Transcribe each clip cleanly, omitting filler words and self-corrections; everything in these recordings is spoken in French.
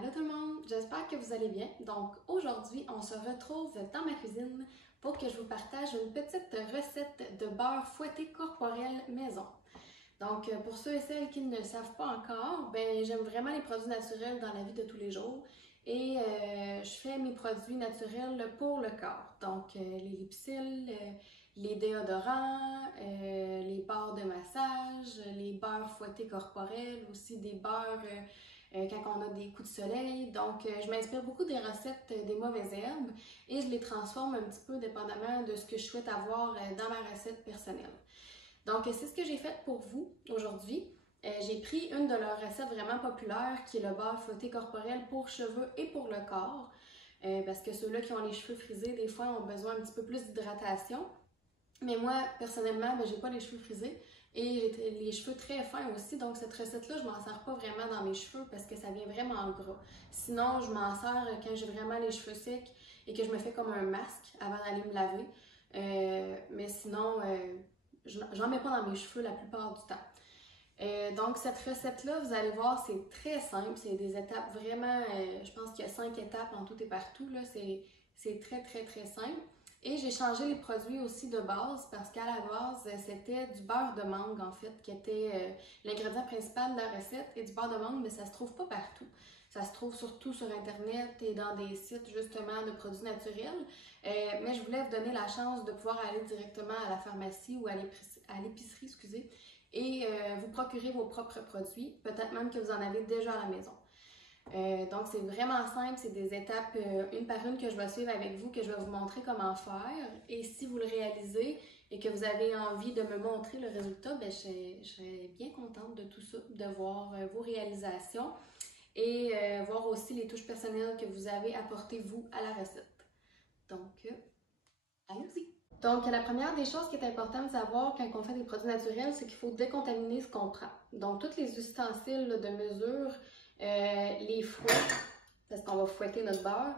Allô tout le monde, j'espère que vous allez bien. Donc aujourd'hui, on se retrouve dans ma cuisine pour que je vous partage une petite recette de beurre fouetté corporel maison. Donc pour ceux et celles qui ne le savent pas encore, j'aime vraiment les produits naturels dans la vie de tous les jours et je fais mes produits naturels pour le corps. Donc les lipsyls, les déodorants, les barres de massage, les beurres fouettés corporels, aussi des beurres quand on a des coups de soleil. Donc, je m'inspire beaucoup des recettes des mauvaises herbes et je les transforme un petit peu dépendamment de ce que je souhaite avoir dans ma recette personnelle. Donc, c'est ce que j'ai fait pour vous aujourd'hui. J'ai pris une de leurs recettes vraiment populaires qui est le beurre fouetté corporel pour cheveux et pour le corps. Parce que ceux-là qui ont les cheveux frisés, des fois, ont besoin un petit peu plus d'hydratation. Mais moi, personnellement, j'ai pas les cheveux frisés et j'ai les cheveux très fins aussi. Donc, cette recette-là, je m'en sers pas vraiment dans mes cheveux parce que ça vient vraiment gras. Sinon, je m'en sers quand j'ai vraiment les cheveux secs et que je me fais comme un masque avant d'aller me laver. Mais sinon, j'en mets pas dans mes cheveux la plupart du temps. Donc, cette recette-là, vous allez voir, c'est très simple. C'est des étapes vraiment, je pense qu'il y a 5 étapes en tout et partout. C'est très, très, très simple. Et j'ai changé les produits aussi de base parce qu'à la base, c'était du beurre de mangue en fait, qui était l'ingrédient principal de la recette. Et du beurre de mangue, mais ça se trouve pas partout. Ça se trouve surtout sur Internet et dans des sites justement de produits naturels. Mais je voulais vous donner la chance de pouvoir aller directement à la pharmacie ou à l'épicerie, excusez, et vous procurer vos propres produits. Peut-être même que vous en avez déjà à la maison. Donc, c'est vraiment simple, c'est des étapes une par une que je vais suivre avec vous, que je vais vous montrer comment faire. Et si vous le réalisez et que vous avez envie de me montrer le résultat, je serais bien contente de tout ça, de voir vos réalisations et voir aussi les touches personnelles que vous avez apportées, vous, à la recette. Donc, allons-y! Donc, la première des choses qui est importante de savoir quand on fait des produits naturels, c'est qu'il faut décontaminer ce qu'on prend. Donc, tous les ustensiles de mesure, les fouets, parce qu'on va fouetter notre beurre,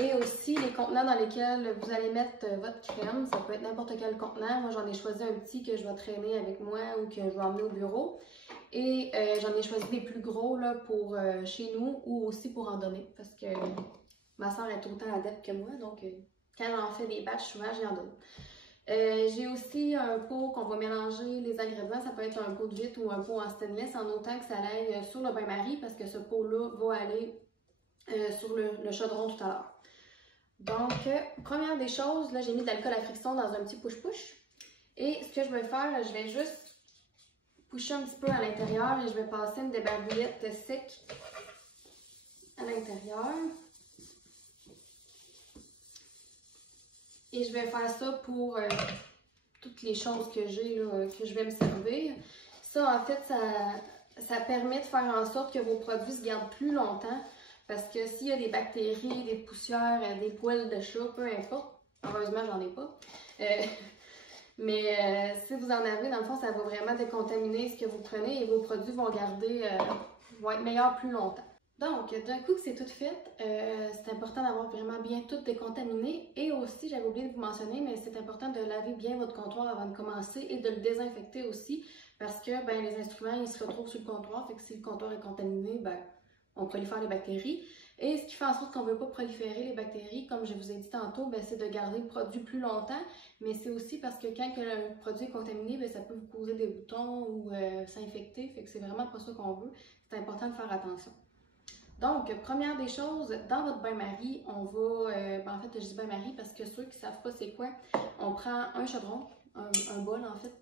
et aussi les contenants dans lesquels vous allez mettre votre crème. Ça peut être n'importe quel contenant. Moi, j'en ai choisi un petit que je vais traîner avec moi ou que je vais emmener au bureau. Et j'en ai choisi des plus gros là, pour chez nous ou aussi pour en donner, parce que ma soeur est autant adepte que moi, donc quand elle en fait des batchs, souvent, j'y en donne. J'ai aussi un pot qu'on va mélanger les ingrédients. Ça peut être un pot de vitre ou un pot en stainless en autant que ça aille sur le bain-marie parce que ce pot-là va aller sur le chaudron tout à l'heure. Donc, première des choses, là j'ai mis de l'alcool à friction dans un petit push-push. Et ce que je vais faire, je vais juste pusher un petit peu à l'intérieur et je vais passer une débarbouillette sec à l'intérieur. Et je vais faire ça pour toutes les choses que j'ai, que je vais me servir. Ça, en fait, ça permet de faire en sorte que vos produits se gardent plus longtemps. Parce que s'il y a des bactéries, des poussières, des poils de chat, peu importe, heureusement, j'en ai pas. Mais si vous en avez, dans le fond, ça va vraiment décontaminer ce que vous prenez et vos produits vont vont être meilleurs plus longtemps. Donc, d'un coup que c'est tout fait, c'est important d'avoir vraiment bien tout décontaminé. Et aussi, j'avais oublié de vous mentionner, mais c'est important de laver bien votre comptoir avant de commencer et de le désinfecter aussi parce que les instruments, ils se retrouvent sur le comptoir. Fait que si le comptoir est contaminé, on prolifère les bactéries. Et ce qui fait en sorte qu'on ne veut pas proliférer les bactéries, comme je vous ai dit tantôt, c'est de garder le produit plus longtemps. Mais c'est aussi parce que quand le produit est contaminé, ça peut vous causer des boutons ou s'infecter. Fait que c'est vraiment pas ça qu'on veut. C'est important de faire attention. Donc, première des choses, dans votre bain-marie, on va, en fait, je dis bain-marie parce que ceux qui ne savent pas c'est quoi, on prend un chaudron, un bol en fait,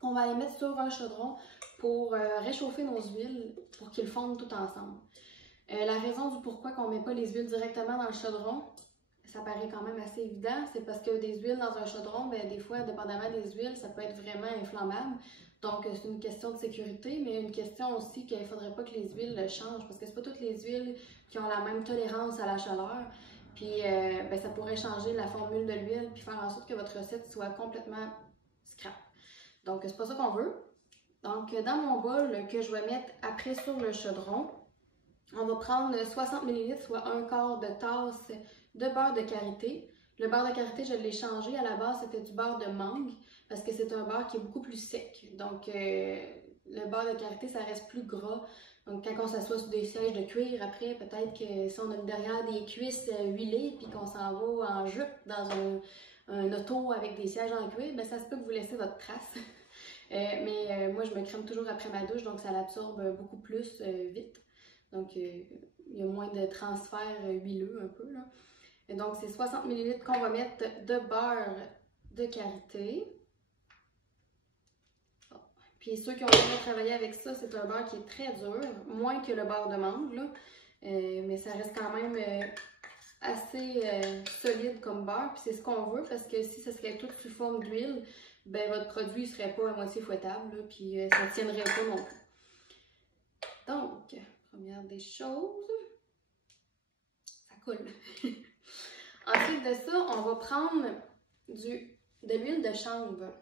qu'on va aller mettre sur un chaudron pour réchauffer nos huiles pour qu'ils fondent tout ensemble. La raison du pourquoi qu'on ne met pas les huiles directement dans le chaudron, ça paraît quand même assez évident, c'est parce que des huiles dans un chaudron, des fois, dépendamment des huiles, ça peut être vraiment inflammable. Donc, c'est une question de sécurité, mais une question aussi qu'il ne faudrait pas que les huiles changent, parce que c'est pas toutes les huiles qui ont la même tolérance à la chaleur. Puis, ça pourrait changer la formule de l'huile, puis faire en sorte que votre recette soit complètement scrap. Donc, c'est pas ça qu'on veut. Donc, dans mon bol que je vais mettre après sur le chaudron, on va prendre 60 ml, soit un quart de tasse de beurre de karité. Le beurre de karité, je l'ai changé. À la base, c'était du beurre de mangue parce que c'est un beurre qui est beaucoup plus sec. Donc, le beurre de karité, ça reste plus gras. Donc, quand on s'assoit sur des sièges de cuir, après, peut-être que si on a derrière des cuisses huilées puis qu'on s'en va en jupe dans un auto avec des sièges en cuir, ben ça se peut que vous laissez votre trace. Moi, je me crème toujours après ma douche, donc ça l'absorbe beaucoup plus vite. Donc, il y a moins de transfert huileux un peu, là. Et donc, c'est 60 ml qu'on va mettre de beurre de karité. Puis ceux qui ont déjà travaillé avec ça, c'est un beurre qui est très dur, moins que le beurre de mangue, là. Mais ça reste quand même assez solide comme beurre. Puis c'est ce qu'on veut parce que si ça serait tout sous forme d'huile, ben votre produit ne serait pas à moitié fouettable, là, puis ça ne tiendrait pas non plus. Donc, première des choses, ça coule. Ensuite de ça, on va prendre de l'huile de chanvre.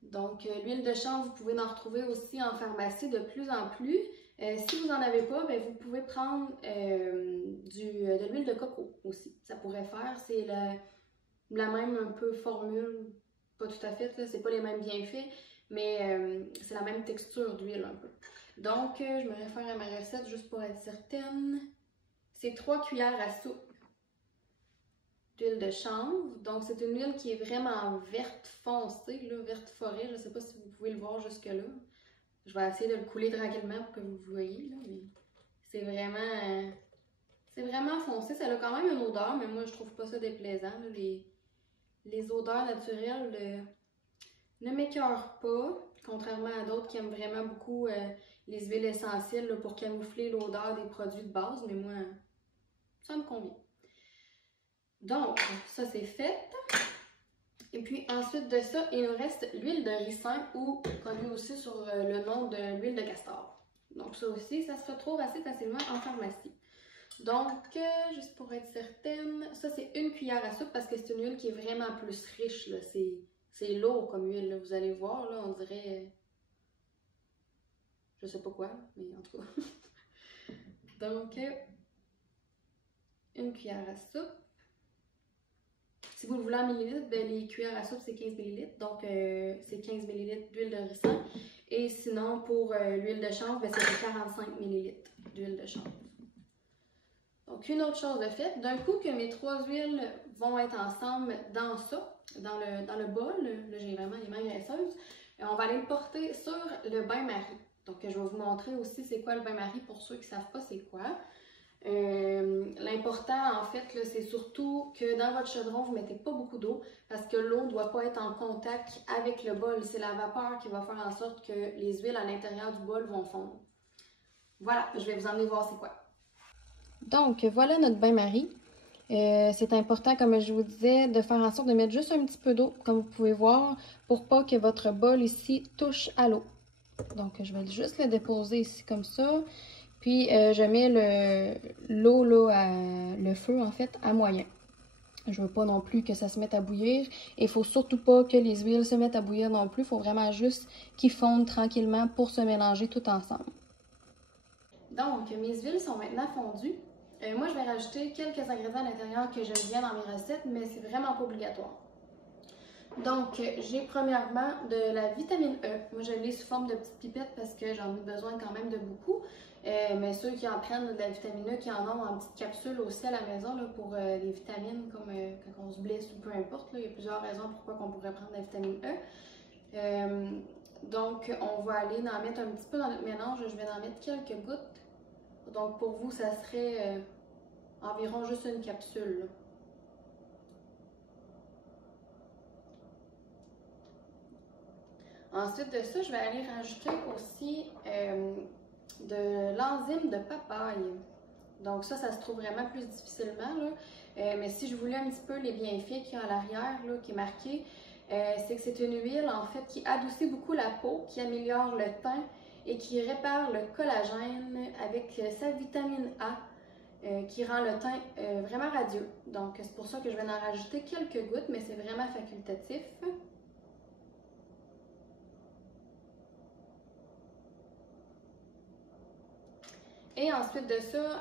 Donc, l'huile de chanvre, vous pouvez en retrouver aussi en pharmacie de plus en plus. Si vous n'en avez pas, bien, vous pouvez prendre de l'huile de coco aussi. Ça pourrait faire. C'est la même un peu formule, pas tout à fait, c'est pas les mêmes bienfaits, mais c'est la même texture d'huile un peu. Donc, je me réfère à ma recette juste pour être certaine. C'est 3 cuillères à soupe d'huile de chanvre. Donc, c'est une huile qui est vraiment verte foncée, là, verte forêt. Je ne sais pas si vous pouvez le voir jusque-là. Je vais essayer de le couler tranquillement pour que vous le voyez, là, mais c'est vraiment foncé. Ça a quand même une odeur, mais moi, je trouve pas ça déplaisant. Là. Les odeurs naturelles ne m'écœurent pas, contrairement à d'autres qui aiment vraiment beaucoup les huiles essentielles là, pour camoufler l'odeur des produits de base, mais moi, ça me convient. Donc, ça c'est fait. Et puis ensuite de ça, il nous reste l'huile de ricin ou connue aussi sur le nom de l'huile de castor. Donc ça aussi, ça se retrouve assez facilement en pharmacie. Donc, juste pour être certaine, ça c'est 1 cuillère à soupe parce que c'est une huile qui est vraiment plus riche. C'est lourd comme huile, là. Vous allez voir, là, on dirait... je sais pas quoi, mais en tout cas. Donc, 1 cuillère à soupe. Si vous le voulez en millilitres, ben les cuillères à soupe, c'est 15 ml. Donc, c'est 15 ml d'huile de ricin. Et sinon, pour l'huile de chanvre, ben, c'est 45 ml d'huile de chanvre. Donc, une autre chose de fait, d'un coup que mes 3 huiles vont être ensemble dans ça, dans le bol, là, j'ai vraiment les mains graisseuses, on va aller le porter sur le bain-marie. Donc, je vais vous montrer aussi c'est quoi le bain-marie pour ceux qui ne savent pas c'est quoi. L'important en fait c'est surtout que dans votre chaudron vous ne mettez pas beaucoup d'eau parce que l'eau ne doit pas être en contact avec le bol, c'est la vapeur qui va faire en sorte que les huiles à l'intérieur du bol vont fondre. Voilà, je vais vous emmener voir c'est quoi. Donc voilà notre bain-marie. C'est important, comme je vous disais, de faire en sorte de mettre juste un petit peu d'eau, comme vous pouvez voir, pour pas que votre bol ici touche à l'eau. Donc je vais juste le déposer ici comme ça. Puis, je mets l'eau, le feu, en fait, à moyen. Je veux pas non plus que ça se mette à bouillir. Et il faut surtout pas que les huiles se mettent à bouillir non plus. Il faut vraiment juste qu'ils fondent tranquillement pour se mélanger tout ensemble. Donc, mes huiles sont maintenant fondues. Moi, je vais rajouter quelques ingrédients à l'intérieur que j'aime bien dans mes recettes, mais c'est vraiment pas obligatoire. Donc, j'ai premièrement de la vitamine E. Moi, je l'ai sous forme de petites pipettes parce que j'en ai besoin quand même de beaucoup. Mais ceux qui en prennent de la vitamine E, qui en ont en petites capsules aussi à la maison là, pour les vitamines, comme quand on se blesse ou peu importe, là, il y a plusieurs raisons pourquoi on pourrait prendre de la vitamine E. Donc, on va aller en mettre un petit peu dans notre mélange. Je vais en mettre quelques gouttes. Donc, pour vous, ça serait environ juste une capsule. Là. Ensuite de ça, je vais aller rajouter aussi de l'enzyme de papaye. Donc ça se trouve vraiment plus difficilement. Là. Mais si je voulais un petit peu les bienfaits qu'il y a à l'arrière, qui est marqué, c'est que c'est une huile en fait qui adoucit beaucoup la peau, qui améliore le teint et qui répare le collagène avec sa vitamine A qui rend le teint vraiment radieux. Donc c'est pour ça que je vais en rajouter quelques gouttes, mais c'est vraiment facultatif. Et ensuite de ça,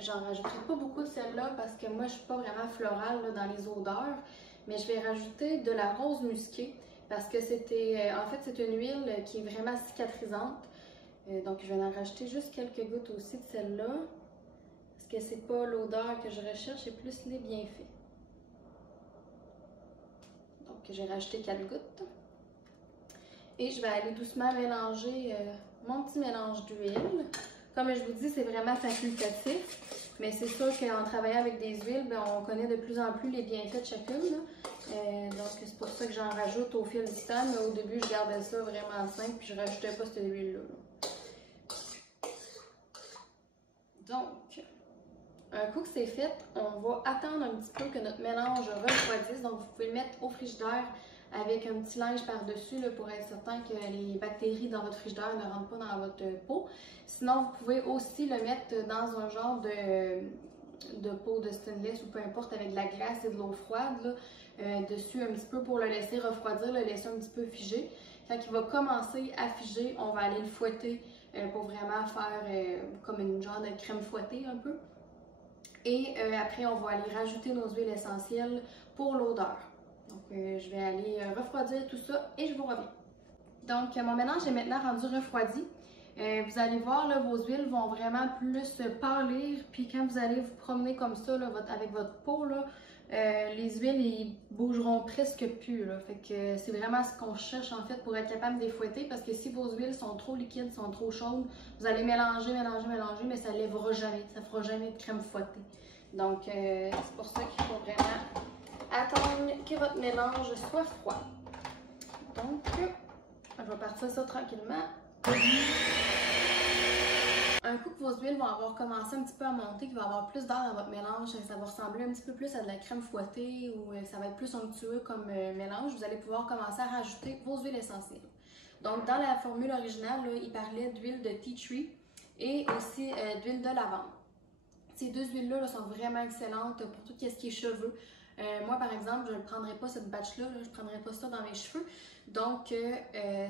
j'en rajouterai pas beaucoup de celle-là parce que moi je suis pas vraiment florale là, dans les odeurs, mais je vais rajouter de la rose musquée parce que en fait c'est une huile qui est vraiment cicatrisante. Donc je vais en rajouter juste quelques gouttes aussi de celle-là. Parce que c'est pas l'odeur que je recherche, c'est plus les bienfaits. Donc j'ai rajouté 4 gouttes. Et je vais aller doucement mélanger mon petit mélange d'huile. Comme je vous dis, c'est vraiment facultatif. Mais c'est sûr qu'en travaillant avec des huiles, ben, on connaît de plus en plus les bienfaits de chacune. Donc c'est pour ça que j'en rajoute au fil du temps. Mais au début, je gardais ça vraiment simple puis je rajoutais pas cette huile-là. Donc, un coup que c'est fait, on va attendre un petit peu que notre mélange refroidisse. Donc vous pouvez le mettre au frigidaire avec un petit linge par-dessus pour être certain que les bactéries dans votre frigidaire ne rentrent pas dans votre pot. Sinon, vous pouvez aussi le mettre dans un genre de pot de stainless ou peu importe avec de la glace et de l'eau froide dessus un petit peu pour le laisser refroidir, le laisser un petit peu figer. Quand il va commencer à figer, on va aller le fouetter pour vraiment faire comme une genre de crème fouettée un peu. Et après, on va aller rajouter nos huiles essentielles pour l'odeur. Donc, je vais aller refroidir tout ça et je vous reviens. Donc, mon mélange est maintenant rendu refroidi. Vous allez voir, là, vos huiles vont vraiment plus pâlir. Puis quand vous allez vous promener comme ça là, avec votre peau, là, les huiles ils bougeront presque plus. Là. Fait que c'est vraiment ce qu'on cherche en fait pour être capable de les fouetter. Parce que si vos huiles sont trop liquides, sont trop chaudes, vous allez mélanger, mais ça ne lèvera jamais. Ça ne fera jamais de crème fouettée. Donc, c'est pour ça qu'il faut vraiment attendre que votre mélange soit froid. Donc, je vais partir ça tranquillement. Un coup que vos huiles vont avoir commencé un petit peu à monter, qu'il va y avoir plus d'air dans votre mélange, ça va ressembler un petit peu plus à de la crème fouettée ou ça va être plus onctueux comme mélange, vous allez pouvoir commencer à rajouter vos huiles essentielles. Donc, dans la formule originale, là, il parlait d'huile de tea tree et aussi d'huile de lavande. Ces deux huiles-là sont vraiment excellentes pour tout ce qui est cheveux. Moi, par exemple, je ne prendrai pas cette batch-là, je ne prendrai pas ça dans mes cheveux. Donc,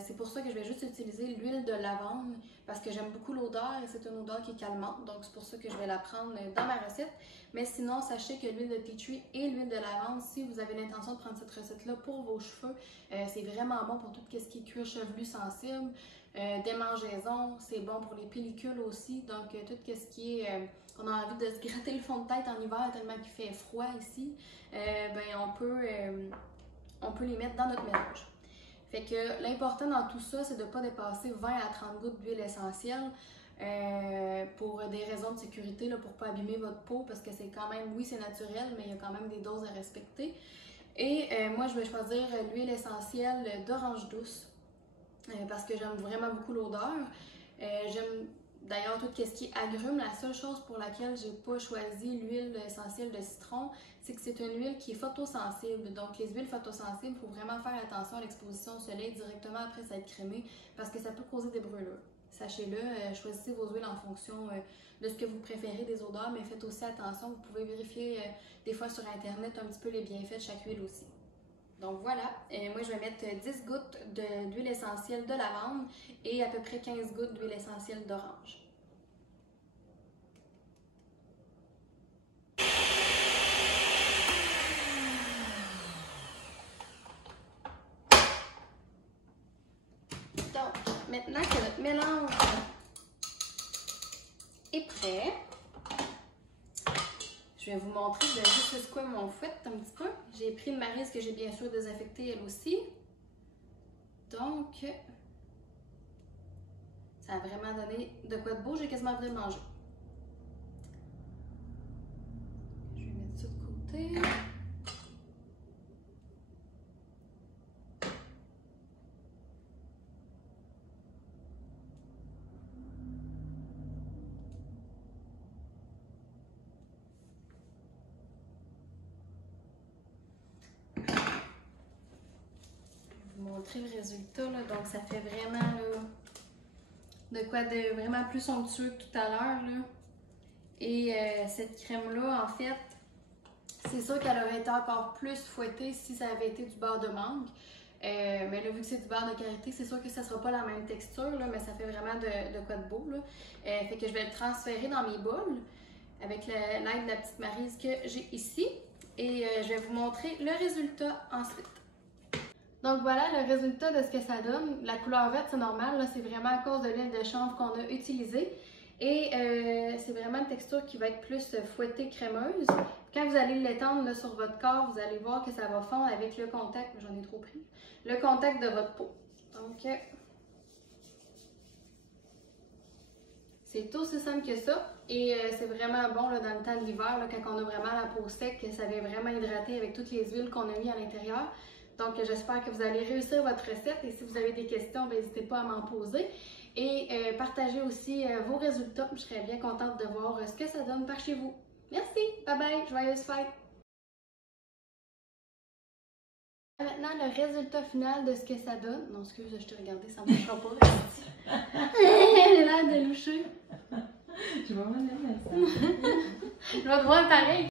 c'est pour ça que je vais juste utiliser l'huile de lavande parce que j'aime beaucoup l'odeur et c'est une odeur qui est calmante. Donc, c'est pour ça que je vais la prendre dans ma recette. Mais sinon, sachez que l'huile de tea tree et l'huile de lavande, si vous avez l'intention de prendre cette recette-là pour vos cheveux, c'est vraiment bon pour tout ce qui est cuir chevelu sensible, démangeaisons, c'est bon pour les pellicules aussi. Donc, tout ce qui est... on a envie de se gratter le fond de tête en hiver tellement qu'il fait froid ici, ben on peut les mettre dans notre mélange. Fait que l'important dans tout ça, c'est de ne pas dépasser 20 à 30 gouttes d'huile essentielle pour des raisons de sécurité, là, pour ne pas abîmer votre peau parce que c'est quand même, oui c'est naturel, mais il y a quand même des doses à respecter. Et moi je vais choisir l'huile essentielle d'orange douce parce que j'aime vraiment beaucoup l'odeur. J'aime d'ailleurs tout ce qui est agrumes. La seule chose pour laquelle j'ai pas choisi l'huile essentielle de citron, c'est que c'est une huile qui est photosensible. Donc les huiles photosensibles, il faut vraiment faire attention à l'exposition au soleil directement après s'être crémé parce que ça peut causer des brûlures. Sachez-le, choisissez vos huiles en fonction de ce que vous préférez des odeurs, mais faites aussi attention, vous pouvez vérifier des fois sur internet un petit peu les bienfaits de chaque huile aussi. Donc voilà, moi je vais mettre 10 gouttes d'huile essentielle de lavande et à peu près 15 gouttes d'huile essentielle d'orange. Donc, maintenant que notre mélange est prêt, je vais vous montrer, je vais juste secouer mon fouet un petit peu. J'ai pris une maryse que j'ai bien sûr désaffectée elle aussi. Donc, ça a vraiment donné de quoi de beau, j'ai quasiment envie de le manger. Je vais mettre ça de côté. Montrer le résultat là. Donc ça fait vraiment là, de quoi de vraiment plus somptueux que tout à l'heure là. Et cette crème là en fait c'est sûr qu'elle aurait été encore plus fouettée si ça avait été du beurre de mangue, mais là vu que c'est du beurre de karité, c'est sûr que ça sera pas la même texture là, mais ça fait vraiment de quoi de beau là. Fait que je vais le transférer dans mes boules avec l'aide de la petite maryse que j'ai ici et je vais vous montrer le résultat ensuite. Donc voilà le résultat de ce que ça donne. La couleur verte, c'est normal, là, c'est vraiment à cause de l'huile de chanvre qu'on a utilisée. Et c'est vraiment une texture qui va être plus fouettée, crémeuse. Quand vous allez l'étendre sur votre corps, vous allez voir que ça va fondre avec le contact, j'en ai trop pris, le contact de votre peau. Donc, c'est aussi simple que ça. Et c'est vraiment bon là, dans le temps de l'hiver, quand on a vraiment la peau sec, ça vient vraiment hydrater avec toutes les huiles qu'on a mis à l'intérieur. Donc, j'espère que vous allez réussir votre recette. Et si vous avez des questions, n'hésitez pas à m'en poser. Et partagez aussi vos résultats. Je serais bien contente de voir ce que ça donne par chez vous. Merci! Bye bye! Joyeuse fête! Maintenant, le résultat final de ce que ça donne. Non, excuse, je t'ai regardé, ça ne marchera pas. Elle a l'air de loucher. Je vais m'en aller. Je vais te voir pareil.